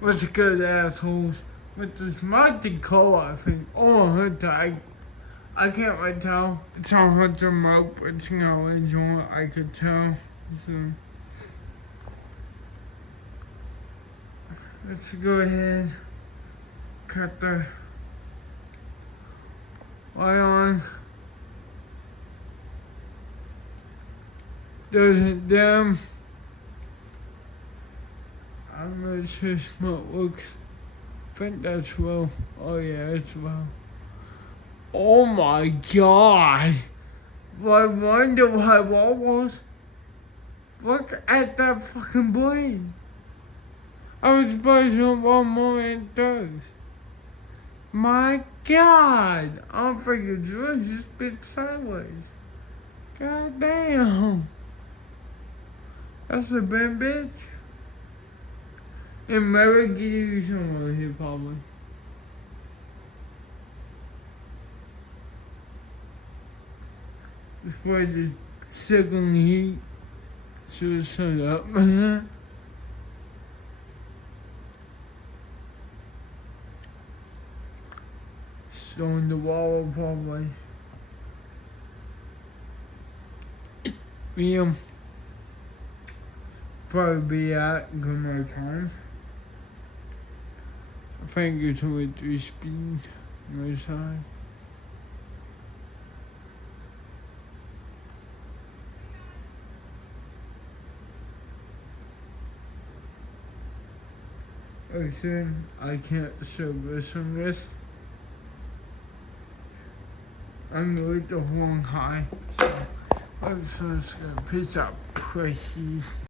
What's good, assholes? With this multicolor, I think. Oh, her tag. I can't really tell. It's on her remote, but it's not original, I could tell. So, let's go ahead. Cut the light on. Doesn't dim. I'm not sure how it looks. I think that's low. Oh yeah, it's low. Oh my god! I wonder why Wawa's. Look at that fucking blade. I was supposed to one more than those. My god! I'm freaking dressed just bit sideways. God damn. That's a bad bitch. And maybe give you somewhere here probably. This boy just sick on the heat. So shut up, man. Showing the wall probably. Yeah. Probably be at good more time. I think it's only 3 speed on my side. Listen, I can't show this on this. I'm gonna leave the horn high. So, let's go. Peace out, precious.